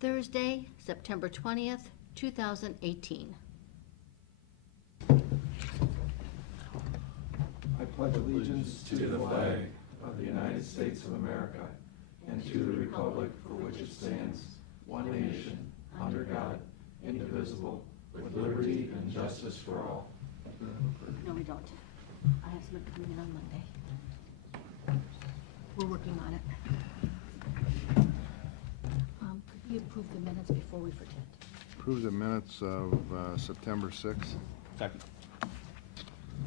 Thursday, September 20th, 2018. I pledge allegiance to the flag of the United States of America and to the republic for which it stands, one nation, under God, indivisible, with liberty and justice for all. No, we don't. I have somebody coming in on Monday. We're working on it. Could we approve the minutes before we forget? Approve the minutes of September 6th. Second.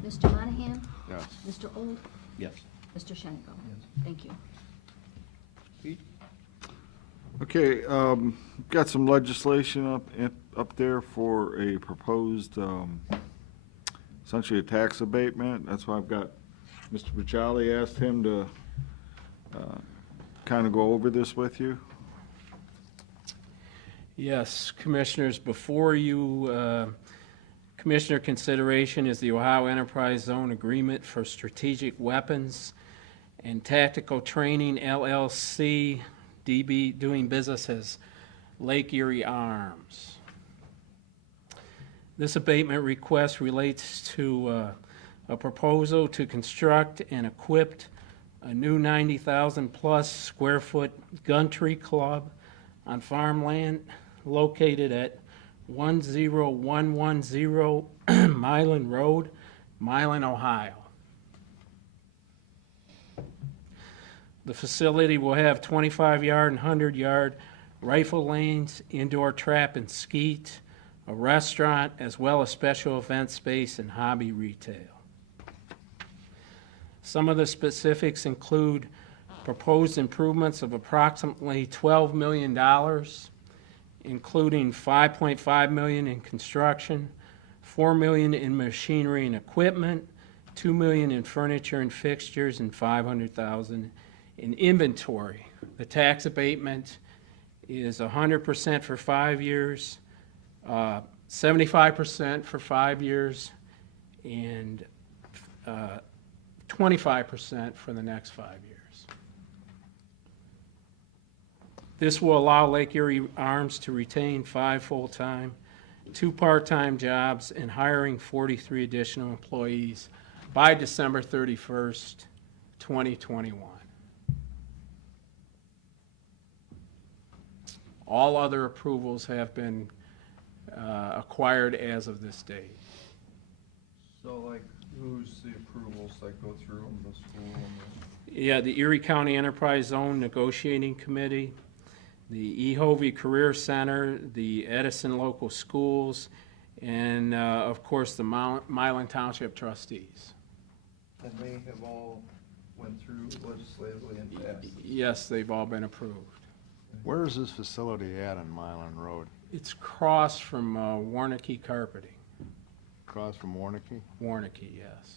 Mr. Monahan? Yes. Mr. Old? Yes. Mr. Shenko? Thank you. Okay, got some legislation up there for a proposed, essentially a tax abatement. That's why I've got Mr. Bajali, asked him to kind of go over this with you. Yes, Commissioners, before you, Commissioner consideration is the Ohio Enterprise Zone Agreement for Strategic Weapons and Tactical Training, LLC, DB, doing business as Lake Erie Arms. This abatement request relates to a proposal to construct and equip a new 90,000 plus square foot gun tree club on farmland located at 10110 Milan Road, Milan, Ohio. The facility will have 25-yard and 100-yard rifle lanes, indoor trap and skeet, a restaurant, as well as special event space and hobby retail. Some of the specifics include proposed improvements of approximately $12 million, including $5.5 million in construction, $4 million in machinery and equipment, $2 million in furniture and fixtures, and $500,000 in inventory. The tax abatement is 100% for 5 years, 75% for 5 years, and 25% for the next 5 years. This will allow Lake Erie Arms to retain 5 full-time, 2 part-time jobs, and hiring 43 additional employees by December 31st, 2021. All other approvals have been acquired as of this date. So like, who's the approvals that go through them, the school and Yeah, the Erie County Enterprise Zone Negotiating Committee, the EHOVI Career Center, the Edison Local Schools, and of course the Milan Township trustees. and they have all went through legislatively and passed? Yes, they've all been approved. Where is this facility at on Milan Road? It's across from Warnicki Carpeting. Across from Warnicki? Warnicki, yes.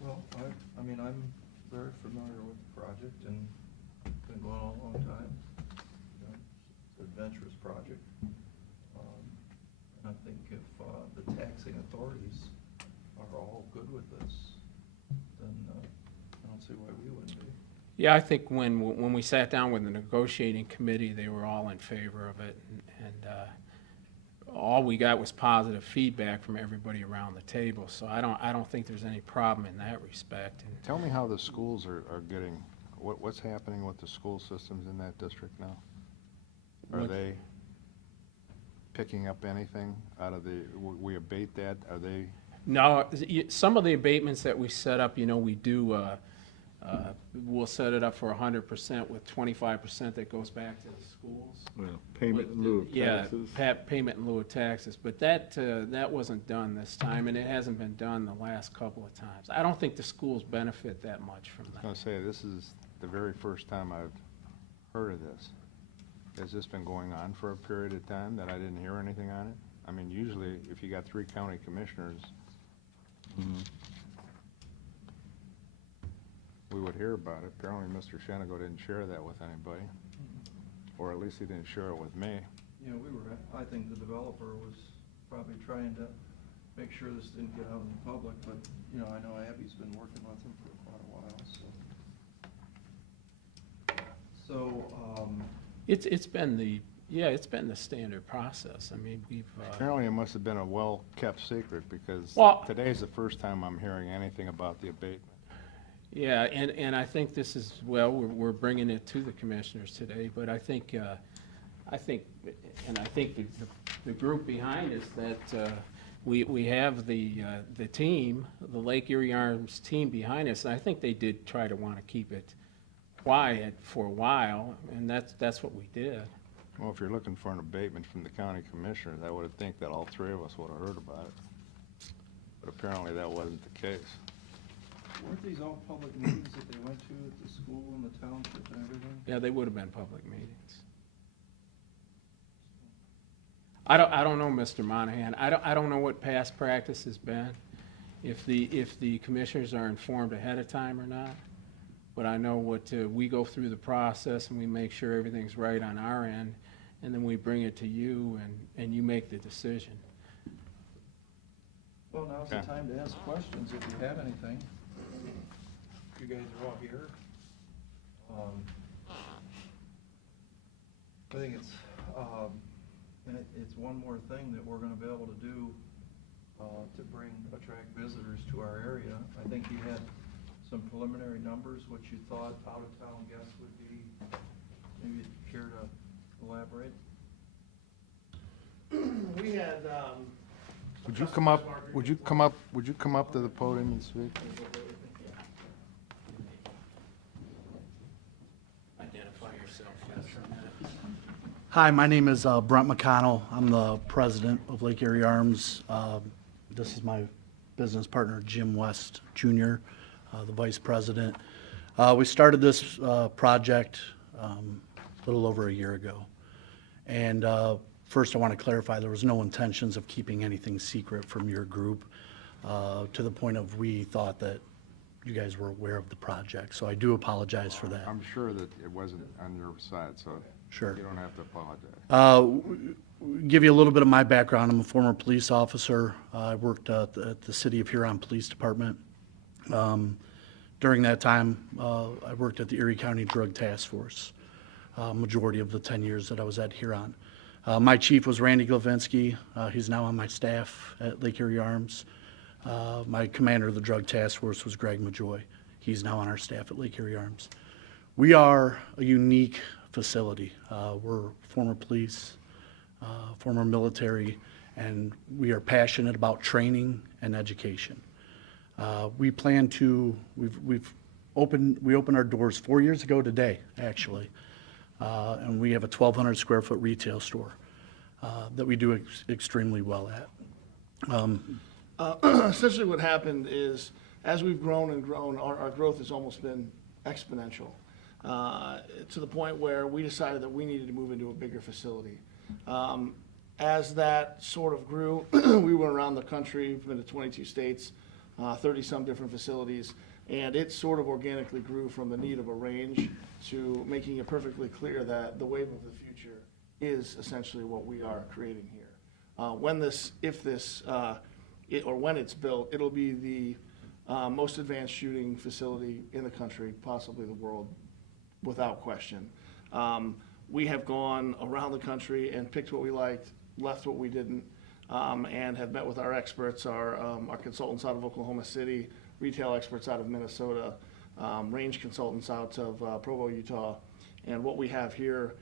Well, I mean, I'm very familiar with the project and been going on a long time. You know, it's an adventurous project. And I think if the taxing authorities are all good with this, then I don't see why we wouldn't be. Yeah, I think when we sat down with the negotiating committee, they were all in favor of it, and all we got was positive feedback from everybody around the table. So I don't think there's any problem in that respect. And Tell me how the schools are getting, what's happening with the school systems in that district now? Are What- they picking up anything out of the, we abate that, are they? No, some of the abatements that we set up, we do. We'll set it up for 100% with 25% that goes back to the schools. Well, payment in lieu of taxes. Yeah, payment in lieu of taxes, but that wasn't done this time, and it hasn't been done the last couple of times. I don't think the schools benefit that much from I was that. gonna say, this is the very first time I've heard of this. Has this been going on for a period of time that I didn't hear anything on it? I mean, usually, if you got 3 county commissioners, we would hear about it. Apparently, Mr. Shenago didn't share that with anybody, or at least he didn't share it with me. You know, I think the developer was probably trying to make sure this didn't get out in the public, but, you know, I know Abby's been working with him for quite a while, so. So, It's been it's been the standard process. I mean, we've, Apparently it must have been a well-kept secret, because Well- today's the first time I'm hearing anything about the abatement. yeah, and I think this is, well, we're bringing it to the commissioners today, but I think the group behind us, that we have the team, the Lake Erie Arms team behind us, and I think they did try to want to keep it quiet for a while, and that's what we did. Well, if you're looking for an abatement from the county commissioners, I would have think that all three of us would have heard about it. But apparently that wasn't the case. weren't these all public meetings that they went to at the school and the township and everything? Yeah, they would have been public meetings. I don't know, Mr. Monahan. I don't know what past practice has been, if the commissioners are informed ahead of time or not. But I know we go through the process and we make sure everything's right on our end, and then we bring it to you and you make the decision. Well, now's the Okay. time to ask questions if you have anything. You guys are all here. I think it's one more thing that we're gonna be able to do, to attract visitors to our area. I think you had some preliminary numbers, what you thought out-of-town guests would be. Maybe you'd care to elaborate? We had, Would you come up to the podium and speak? Identify yourself, yes, for a minute. hi, my name is Brent McConnell. I'm the president of Lake Erie Arms. This is my business partner, Jim West Jr., the vice president. We started this project a little over a year ago. And first, I want to clarify, there was no intentions of keeping anything secret from your group, to the point of we thought that you guys were aware of the project. So I do apologize for that. I'm sure that it wasn't on your side, so Sure. you don't have to apologize. Give you a little bit of my background. I'm a former police officer. I worked at the City of Huron Police Department. During that time, I worked at the Erie County Drug Task Force, majority of the 10 years that I was at Huron. My chief was Randy Glavinsky. He's now on my staff at Lake Erie Arms. My commander of the Drug Task Force was Greg Majoy. He's now on our staff at Lake Erie Arms. We are a unique facility. We're former police, former military, and we are passionate about training and education. We plan to, we opened our doors 4 years ago today, actually. And we have a 1,200 square foot retail store that we do extremely well at. Essentially what happened is, as we've grown and grown, our growth has almost been exponential, to the point where we decided that we needed to move into a bigger facility. As that sort of grew, we went around the country, we've been to 22 states, 30-some different facilities, and it sort of organically grew from the need of a range to making it perfectly clear that the wave of the future is essentially what we are creating here. When it's built, it'll be the most advanced shooting facility in the country, possibly the world, without question. We have gone around the country and picked what we liked, left what we didn't, and have met with our experts, our consultants out of Oklahoma City, retail experts out of Minnesota, range consultants out of Provo, Utah. And what we have here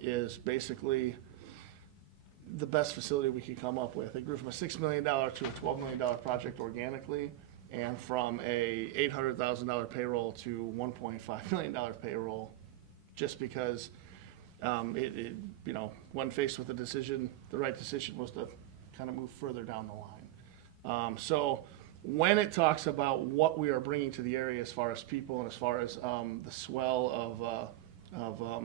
is basically the best facility we could come up with. It grew from a $6 million to a $12 million project organically, and from a $800,000 payroll to $1.5 million payroll, just because when faced with a decision, the right decision was to kind of move further down the line. So when it talks about what we are bringing to the area as far as people and as far as the swell of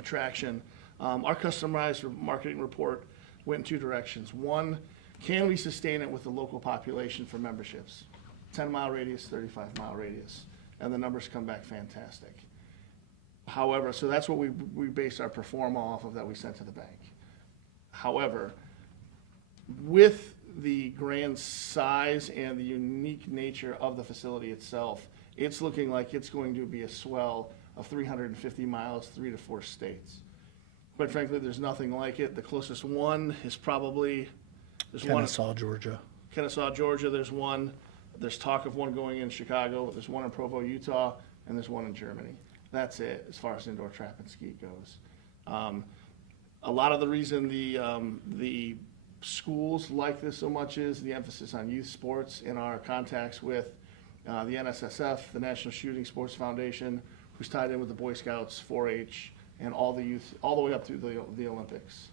attraction, our customized marketing report went in two directions. One, can we sustain it with the local population for memberships? 10-mile radius, 35-mile radius, and the numbers come back fantastic. However, so that's what we based our performa off of that we sent to the bank. However, with the grand size and the unique nature of the facility itself, it's looking like it's going to be a swell of 350 miles, 3 to 4 states. Quite frankly, there's nothing like it. The closest one is probably, there's one. Kennesaw, Georgia. Kennesaw, Georgia, there's one. There's talk of one going in Chicago. There's one in Provo, Utah, and there's one in Germany. That's it as far as indoor trap and skeet goes. A lot of the reason the schools like this so much is the emphasis on youth sports and our contacts with the NSSF, the National Shooting Sports Foundation, who's tied in with the Boy Scouts, 4-H, and all the youth, all the way up through the Olympics.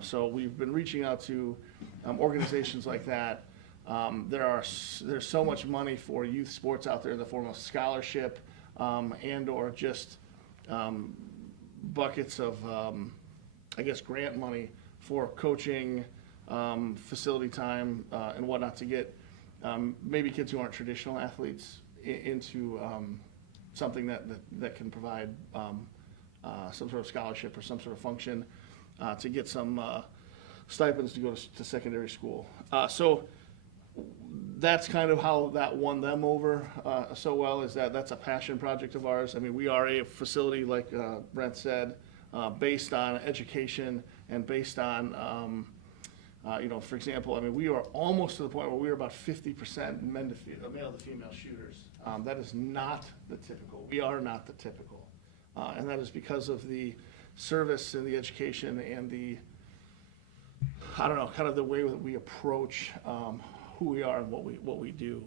So we've been reaching out to organizations like that. There's so much money for youth sports out there in the form of scholarship and or just buckets of, I guess, grant money for coaching, facility time, and whatnot to get maybe kids who aren't traditional athletes into something that can provide some sort of scholarship or some sort of function to get some stipends to go to secondary school. So that's kind of how that won them over so well, is that's a passion project of ours. I mean, we are a facility, like Brent said, based on education and based on, for example, I mean, we are almost to the point where we are about 50% male to female shooters. That is not the typical. We are not the typical. And that is because of the service and the education and the, I don't know, kind of the way that we approach who we are and what we do.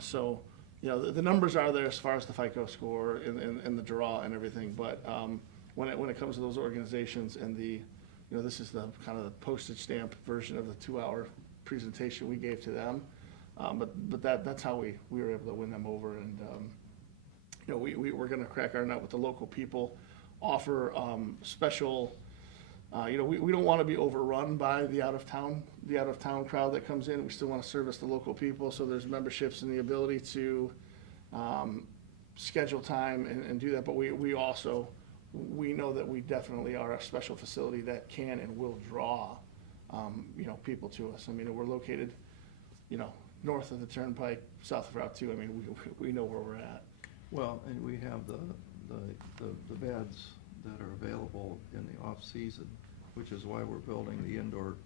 So, the numbers are there as far as the FICO score and the draw and everything, but when it comes to those organizations and this is the kind of the postage stamp version of the 2-hour presentation we gave to them, but that's how we were able to win them over, and we're going to crack our nut with the local people, offer special. We don't want to be overrun by the out of town crowd that comes in. We still want to service the local people, so there's memberships and the ability to schedule time and do that. But we know that we definitely are a special facility that can and will draw people to us. I mean, we're located north of the Turnpike, south of Route 2. I mean, we know where we're at. Well, and we have the beds that are available in the off-season, which is why we're building the indoor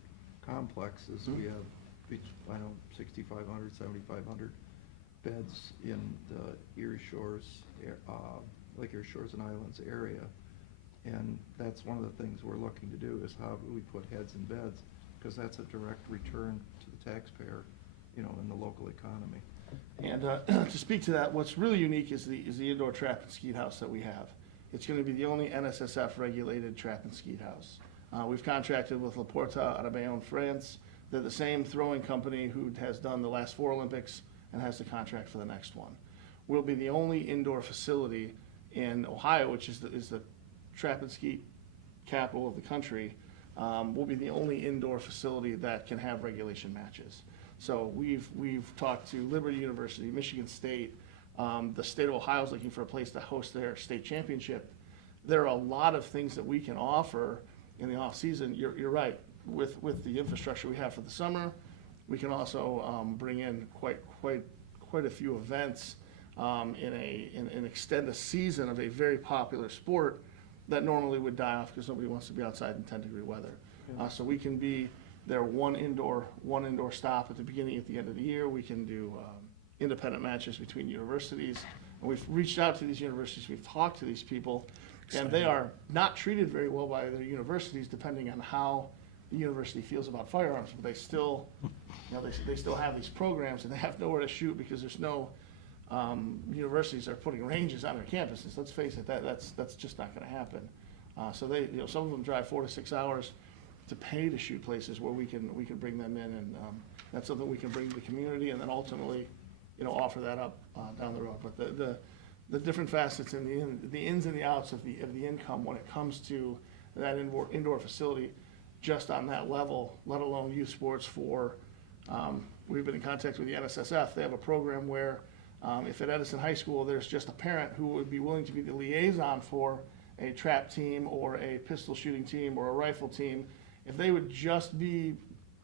complexes. We have, 6,500, 7,500 beds in the Erie Shores, Lake Erie Shores and Islands area. And that's one of the things we're looking to do, is how do we put heads in beds, because that's a direct return to the taxpayer, in the local economy. And to speak to that, what's really unique is the indoor trap and skeet house that we have. It's going to be the only NSSF-regulated trap and skeet house. We've contracted with La Porta out of Bayonne, France. They're the same throwing company who has done the last 4 Olympics and has the contract for the next one. We'll be the only indoor facility in Ohio, which is the trap and skeet capital of the country. We'll be the only indoor facility that can have regulation matches. So we've talked to Liberty University, Michigan State. The state of Ohio is looking for a place to host their state championship. There are a lot of things that we can offer in the off season. You're right. With the infrastructure we have for the summer, we can also bring in quite a few events and extend a season of a very popular sport that normally would die off because nobody wants to be outside in 10-degree weather. So we can be there one indoor stop at the beginning, at the end of the year. We can do independent matches between universities. And we've reached out to these universities, we've talked to these people, and they are not treated very well by their universities, depending on how the university feels about firearms. But they still, they still have these programs, and they have nowhere to shoot because there's no universities are putting ranges on their campuses. Let's face it, that's just not going to happen. So they, some of them drive 4 to 6 hours to pay to shoot places where we can bring them in, and that's something we can bring to the community, and then ultimately, offer that up down the road. But the different facets and the ins and the outs of the income when it comes to that indoor facility, just on that level, let alone youth sports for. We've been in contact with the NSSF. They have a program where if at Edison High School there's just a parent who would be willing to be the liaison for a trap team or a pistol shooting team or a rifle team, if they would just be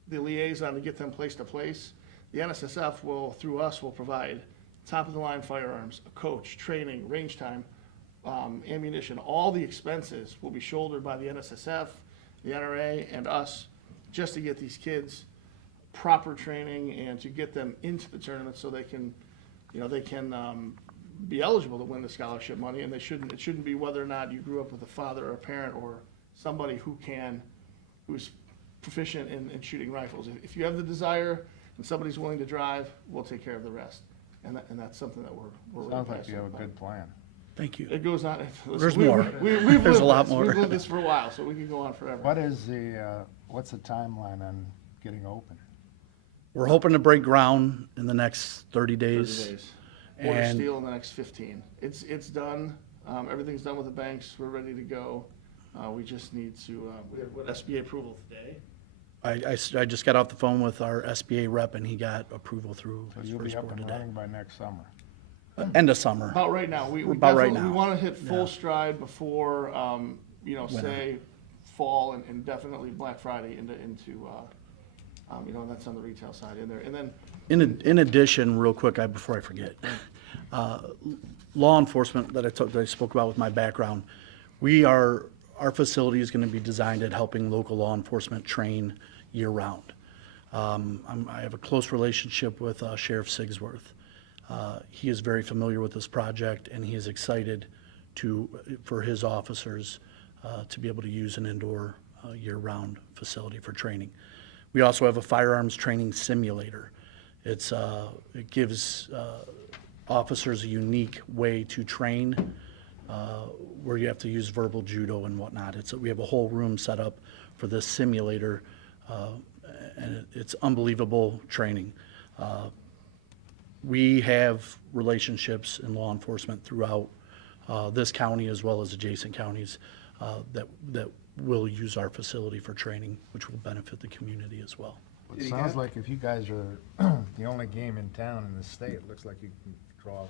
the liaison to get them place to place, the NSSF will, through us, will provide top-of-the-line firearms, a coach, training, range time, ammunition, all the expenses will be shouldered by the NSSF, the NRA, and us, just to get these kids proper training and to get them into the tournament so they can, be eligible to win the scholarship money. And it shouldn't be whether or not you grew up with a father or a parent or somebody who's proficient in shooting rifles. If you have the desire and somebody's willing to drive, we'll take care of the rest. And that's something that we're really Sounds like you passionate have a about. good plan. Thank you. It goes on. There's more. We've There's lived a lot this. more. We've lived this for a while, so we could go on forever. What's the timeline on getting open? We're hoping to break ground in the next 30 30 days. days. Order And- steel in the next 15. It's done. Everything's done with the banks. We're ready to go. We just need to, we have SBA approval today. I just got off the phone with our SBA rep, and he got approval through So his you'll be first up board and today. running by next summer. End of summer. About right now. We About right definitely, we now. want to hit full Yeah. stride before, Winter. say, fall and definitely Black Friday into that's on the retail side in there. And then In addition, real quick, before I forget, law enforcement that I spoke about with my background, our facility is going to be designed at helping local law enforcement train year-round. I have a close relationship with Sheriff Sigsworth. He is very familiar with this project, and he is excited for his officers to be able to use an indoor year-round facility for training. We also have a firearms training simulator. It gives officers a unique way to train where you have to use verbal judo and whatnot. We have a whole room set up for this simulator, and it's unbelievable training. We have relationships in law enforcement throughout this county as well as adjacent counties that will use our facility for training, which will benefit the community as well. It sounds like if you guys are the only game in town in the state, it looks like you can draw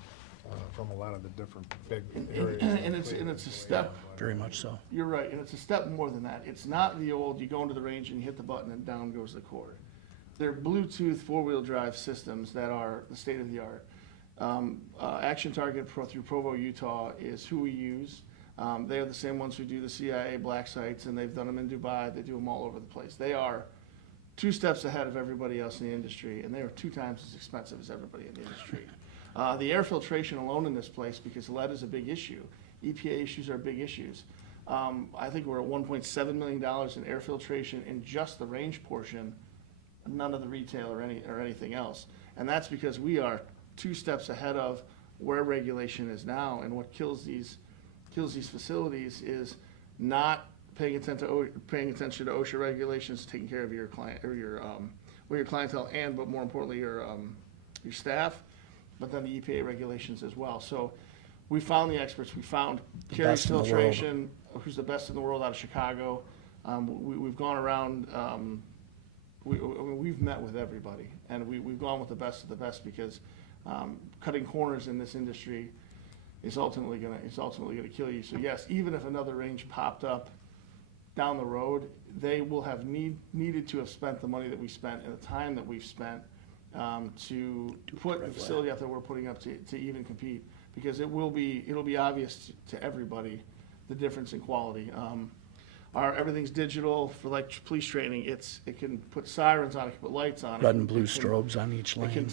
from a lot of the different big areas. and it's a step. Very much so. You're right, and it's a step more than that. It's not the old, you go into the range and you hit the button and down goes the cord. They're Bluetooth four-wheel drive systems that are the state of the art. Action Target through Provo, Utah is who we use. They are the same ones who do the CIA black sites, and they've done them in Dubai. They do them all over the place. They are 2 steps ahead of everybody else in the industry, and they are 2 times as expensive as everybody in the industry. The air filtration alone in this place, because lead is a big issue, EPA issues are big issues. I think we're at $1.7 million in air filtration in just the range portion, none of the retail or anything else. And that's because we are 2 steps ahead of where regulation is now, and what kills these facilities is not paying attention to OSHA regulations, taking care of your client or your clientele, and but more importantly your staff, but then the EPA regulations as well. So we found the experts. We found Carrie's best in the world. Filtration, who's the best in the world out of Chicago. We've gone around. We've met with everybody, and we've gone with the best of the best because cutting corners in this industry is ultimately gonna kill you. So yes, even if another range popped up down the road, they will have needed to have spent the money that we spent and the time that we've spent to put the facility out there we're putting up to even compete, because it'll be obvious to everybody the difference in quality. Everything's digital for like police training. It can put sirens on, it can put lights on. Red and blue strobes on each It can lane.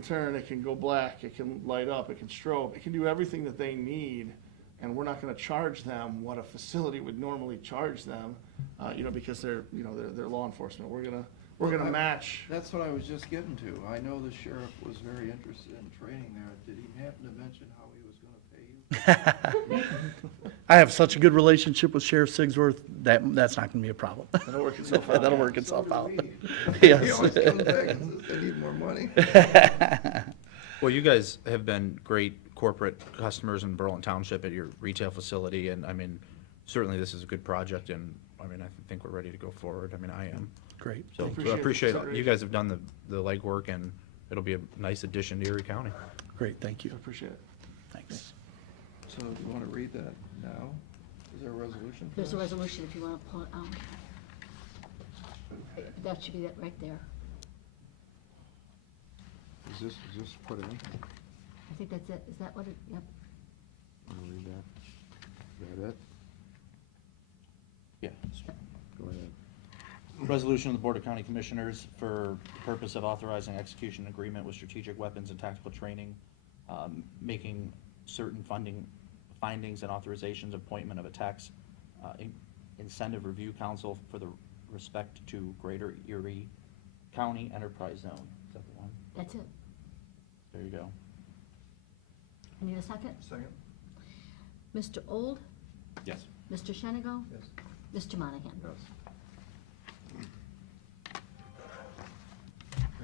turn, it can go black, it can light up, it can strobe, it can do everything that they need, and we're not gonna charge them what a facility would normally charge them, because they're law enforcement. We're gonna match. That's what I was just getting to. I know the sheriff was very interested in training there. Did he happen to mention how he was gonna pay you? I have such a good relationship with Sheriff Sigsworth that's not going to be a problem. That'll work itself out. That'll work So itself do out. we. Yes. He always comes back and says, I need more money. Well, you guys have been great corporate customers in Berlin Township at your retail facility, and I mean, certainly this is a good project, and I mean, I think we're ready to go forward. I mean, I am. Great. So Appreciate I the appreciate, you consideration. guys have done the legwork, and it'll be a nice addition to Erie County. Great, thank you. I appreciate it. Thanks. So do you want to read that now? Is there a resolution for There's a this? resolution if you want to pull it out. That should be that right there. Is this put in? I think that's it. Is that what it, yep. Wanna read that? that it? Yeah. Go ahead. Resolution of the Board of County Commissioners for the purpose of authorizing execution agreement with Strategic Weapons and Tactical Training, making certain findings and authorizations, appointment of a tax incentive review council for the respect to Greater Erie County Enterprise Zone. Is that the one? That's it. There you go. I need a second. Second? Mr. Old, Yes. Mr. Shenigo, Yes. Mr. Monahan. Yes.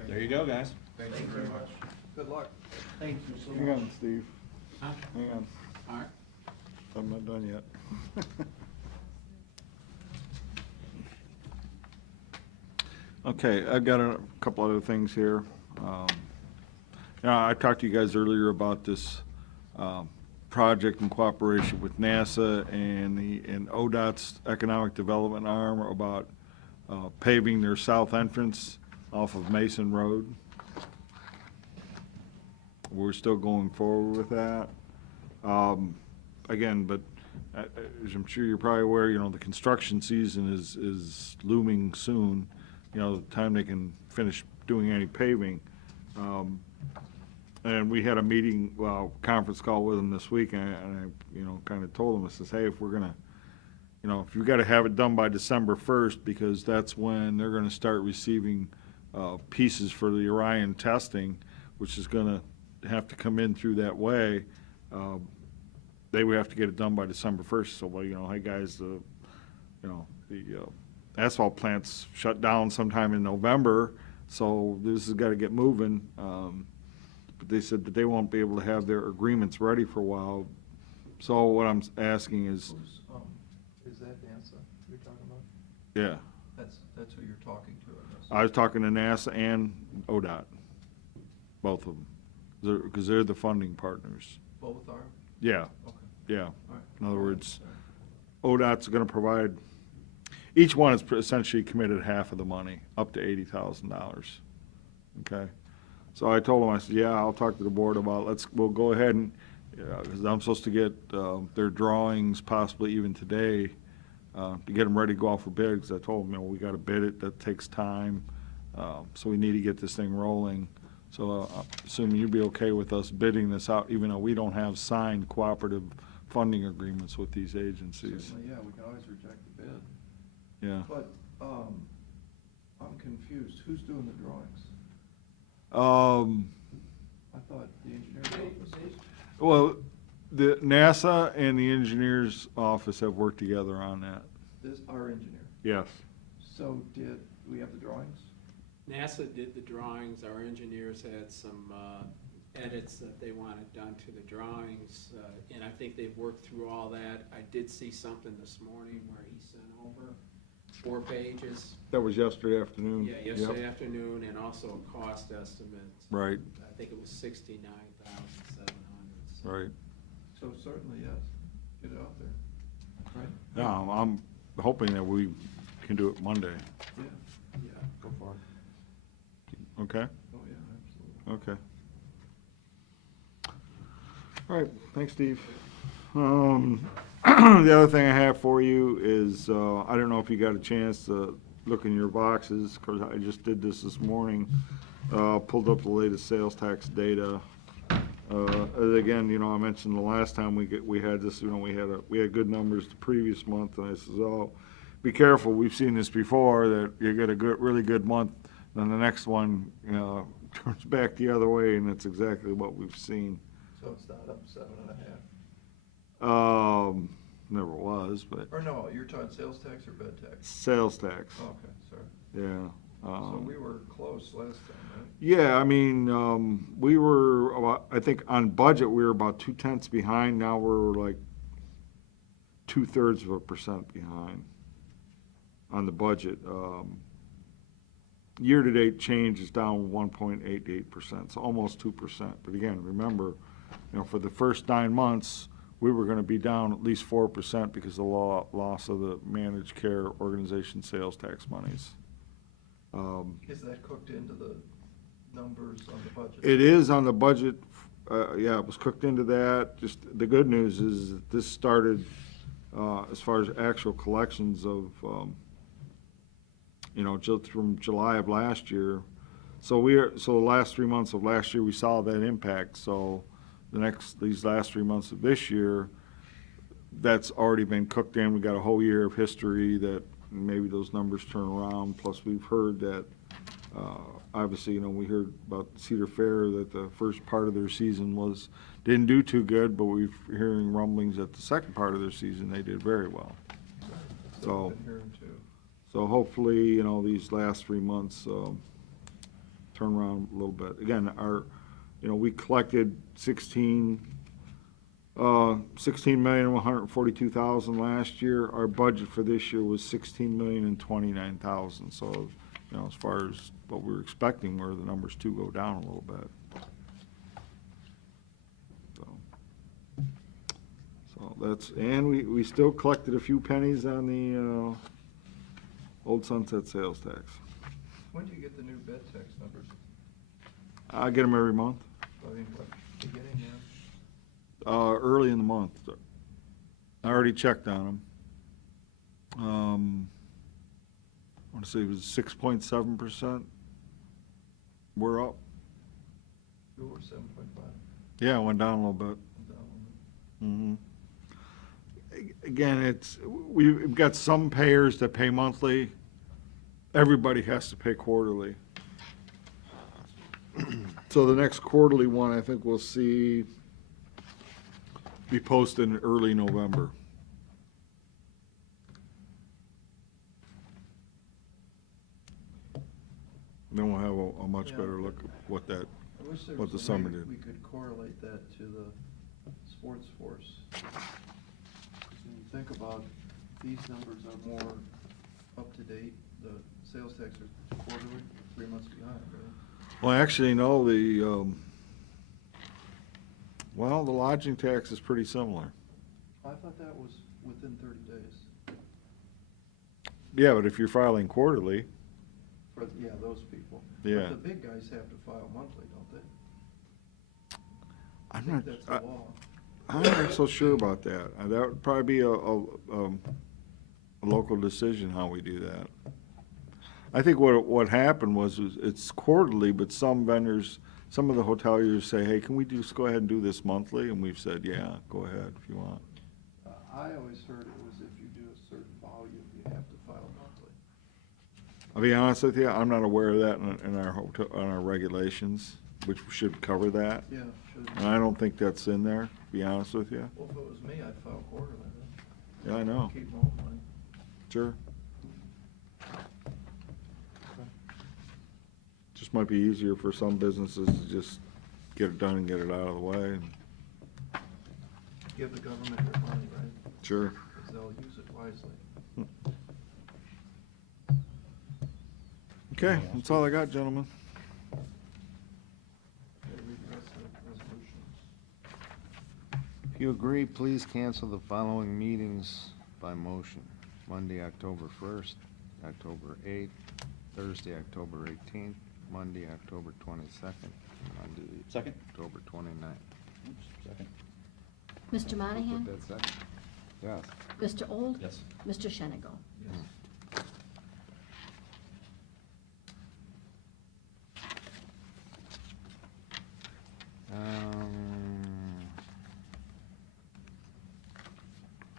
There you go, guys. Thank you very much. Good luck. Thank you so Hang much. on, Steve. Huh? Hang on. All right. I'm not done yet. Okay, I've got a couple other things here. I talked to you guys earlier about this project in cooperation with NASA and ODOT's Economic Development Arm about paving their south entrance off of Mason Road. We're still going forward with that. Again, but as I'm sure you're probably aware, the construction season is looming soon. The time they can finish doing any paving. And we had a meeting, conference call with them this week, and I kind of told them, I says, hey, if we're gonna, if you've got to have it done by December 1st, because that's when they're gonna start receiving pieces for the Orion testing, which is gonna have to come in through that way, they would have to get it done by December 1st. So, well, hey, guys, the asphalt plant's shut down sometime in November, so this has got to get moving. But they said that they won't be able to have their agreements ready for a while. So what I'm asking is, Is that NASA you're talking about? yeah, That's who you're talking to on this? I was talking to NASA and ODOT, both of them, because they're the funding partners. Both are? Yeah, Okay. yeah. All right. In other words, All ODOT's going to provide, each one is essentially committed half of the money, up to $80,000. Okay? So I told them, I said, yeah, I'll talk to the board about, we'll go ahead and, because I'm supposed to get their drawings possibly even today to get them ready to go out for bid, because I told them, we got to bid it, that takes time. So we need to get this thing rolling. So assuming you'd be okay with us bidding this out, even though we don't have signed cooperative funding agreements with these agencies. Certainly, yeah, we can always reject the bid. Yeah. But, I'm confused. Who's doing the drawings? I thought the engineer's office. Well, the NASA and the engineer's office have worked together on that. This, our engineer. Yes. So did we have the drawings? NASA did the drawings. Our engineers had some edits that they wanted done to the drawings, and I think they've worked through all that. I did see something this morning where he sent over 4 pages. That was yesterday afternoon. Yeah, yesterday afternoon, and also a cost estimate. Right, I think it was $69,700. right. So certainly, yes. Get it out there. Right? Yeah, I'm hoping that we can do it Monday. Yeah. Yeah. Go for it. Okay? Oh, yeah, absolutely. Okay. All right, thanks, Steve. The other thing I have for you is, I don't know if you got a chance to look in your boxes, because I just did this morning. Pulled up the latest sales tax data. Again, I mentioned the last time we had this, we had good numbers the previous month, and I says, oh, be careful, we've seen this before, that you get a really good month, then the next one, turns back the other way, and that's exactly what we've seen. So it's not up 7.5? Never was, but Or no, you're talking sales tax or bed tax? sales tax, Okay, sorry. yeah. So we were close last time, right? Yeah, I mean, we were about, I think on budget, we were about 0.2 behind. Now we're like 0.2% behind on the budget. Year-to-date change is down 1.88%, so almost 2%. But again, remember, for the first 9 months, we were going to be down at least 4% because of the loss of the managed care organization sales tax monies. Is that cooked into the numbers on the budget? It is on the budget, yeah, it was cooked into that. Just the good news is that this started as far as actual collections of, just from July of last year. So the last 3 months of last year, we saw that impact. So these last 3 months of this year, that's already been cooked in. We got a whole year of history that maybe those numbers turn around. Plus, we've heard that, obviously, we heard about Cedar Fair that the first part of their season didn't do too good, but we're hearing rumblings that the second part of their season, they did very well. That's So- what I've been hearing too. So hopefully, these last 3 months, turn around a little bit. Again, we collected 16,142,000 last year. Our budget for this year was 16,029,000. So, as far as what we were expecting, where the numbers do go down a little bit. So that's, and we still collected a few pennies on the, Old Sunset sales tax. When do you get the new bed tax numbers? I get them every month, I mean, what, beginning, yeah? early in the month. I already checked on them. I want to say it was 6.7%. We're up. You were 7.5. Yeah, it went down a little bit. Down. Again, we've got some payers that pay monthly. Everybody has to pay quarterly. So the next quarterly one, I think we'll see be posted in early November. Then we'll have a much better look at what I wish there what was the a way summer did. we could correlate that to the sports force. When you think about, these numbers are more up to date, the sales tax are quarterly, 3 months behind, right? Well, actually, no, the lodging tax is pretty similar. I thought that was within 30 days. Yeah, but if you're filing quarterly, For, yeah, those people. Yeah. But the big guys have to file monthly, don't they? I I'm think not, that's the law. I'm not so sure about that. That would probably be a local decision how we do that. I think what happened was it's quarterly, but some vendors, some of the hoteliers say, hey, can we just go ahead and do this monthly? And we've said, yeah, go ahead if you want. I always heard it was if you do a certain volume, you have to file monthly. I'll be honest with you, I'm not aware of that in our regulations, which should cover that. Yeah, should. And I don't think that's in there, to be honest with you. Well, if it was me, I'd file quarterly. Yeah, I know. Keep my own money. Sure. Just might be easier for some businesses to just get it done and get it out of the way. Give the government their money, right? Sure. Because they'll use it wisely. Okay, that's all I got, gentlemen. Okay, read the rest of the resolutions. If you agree, please cancel the following meetings by motion. Monday, October 1st, October 8th, Thursday, October 18th, Monday, October 22nd, Monday, Second? October 29th. Second. Mr. Monahan? Put that second. Yes. Mr. Old? Yes. Mr. Shenigo? Yes.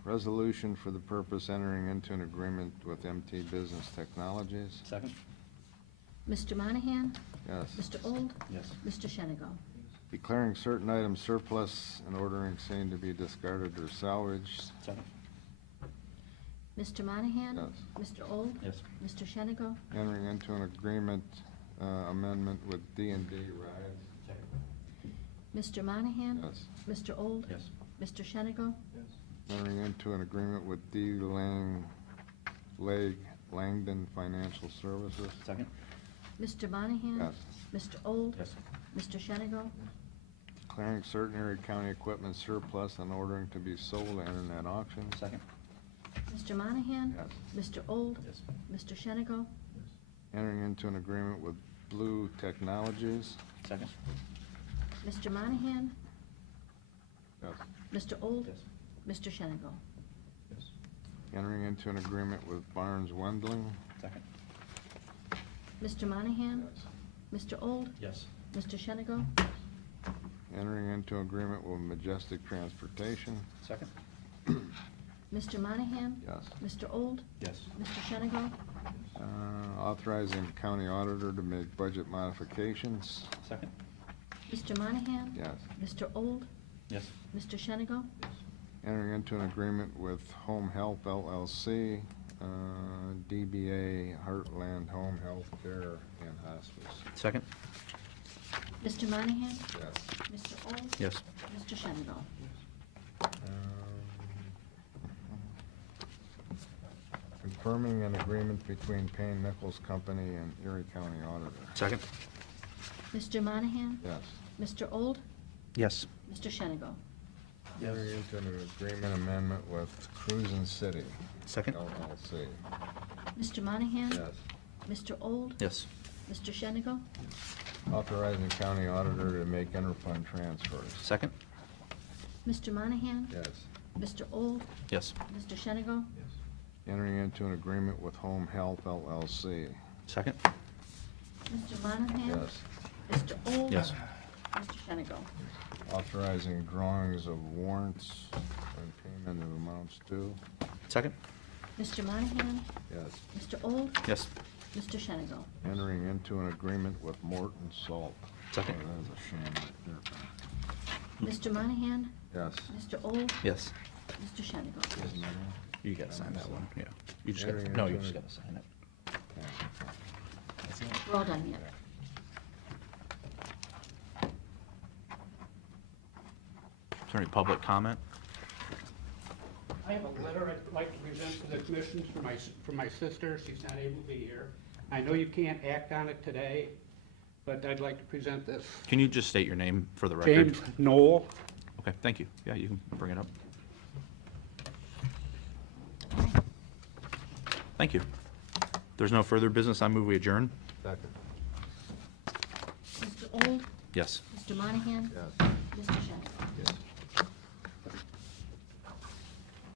Resolution for the purpose entering into an agreement with MT Business Technologies. Second? Mr. Monahan? Yes. Mr. Old? Yes. Mr. Shenigo? Declaring certain items surplus and ordering same to be discarded or salvaged. Second? Mr. Monahan? Yes. Mr. Old? Yes. Mr. Shenigo? Entering into an agreement, amendment with D&D Rides. Mr. Monahan? Yes. Mr. Old? Yes. Mr. Shenigo? Yes. Entering into an agreement with Langdon Financial Services. Second? Mr. Monahan? Yes. Mr. Old? Yes. Mr. Shenigo? Declaring certain Erie County equipment surplus and ordering to be sold at internet auction. Second? Mr. Monahan? Yes. Mr. Old? Yes. Mr. Shenigo? Entering into an agreement with Blue Technologies. Second? Mr. Monahan? Yes. Mr. Old? Yes. Mr. Shenigo? Yes. Entering into an agreement with Barnes Wendling. Second. Mr. Monahan? Mr. Old? Yes. Mr. Shenigo? Entering into agreement with Majestic Transportation. Second. Mr. Monahan? Yes. Mr. Old? Yes. Mr. Shenigo? Authorizing the county auditor to make budget modifications. Second. Mr. Monahan? Yes. Mr. Old? Yes. Mr. Shenigo? Entering into an agreement with Home Health LLC, DBA Heartland Home Health Care and Hospice. Second. Mr. Monahan? Yes. Mr. Old? Yes. Mr. Shenigo? Confirming an agreement between Payne Nichols Company and Erie County Auditor. Second. Mr. Monahan? Yes. Mr. Old? Yes. Mr. Shenigo? Entering into an agreement amendment with Cruisin' City Second. LLC. Mr. Monahan? Yes. Mr. Old? Yes. Mr. Shenigo? Authorizing county auditor to make interfund transfers. Second. Mr. Monahan? Yes. Mr. Old? Yes. Mr. Shenigo? Entering into an agreement with Home Health LLC. Second. Mr. Monahan? Yes. Mr. Old? Yes. Mr. Shenigo? Authorizing drawings of warrants and payment of amounts due. Second. Mr. Monahan? Yes. Mr. Old? Yes. Mr. Shenigo? Entering into an agreement with Morton Salt. Second. Oh, that is a shame right there. Mr. Monahan? Yes. Mr. Old? Yes. Mr. Shenigo? Isn't that all? You gotta sign that one, yeah. You just Entering gotta, no, you into just an- gotta sign it. Yeah, okay. We're all done yet. Is there any public comment? I have a letter I'd like to present to the commissions for my sister. She's not able to be here. I know you can't act on it today, but I'd like to present this. Can you just state your name for the record? James Knoll. Okay, thank you. Yeah, you can bring it up. Thank you. There's no further business. I move we adjourn. Second. Mr. Old? Yes. Mr. Monahan? Yes. Mr. Shenigo?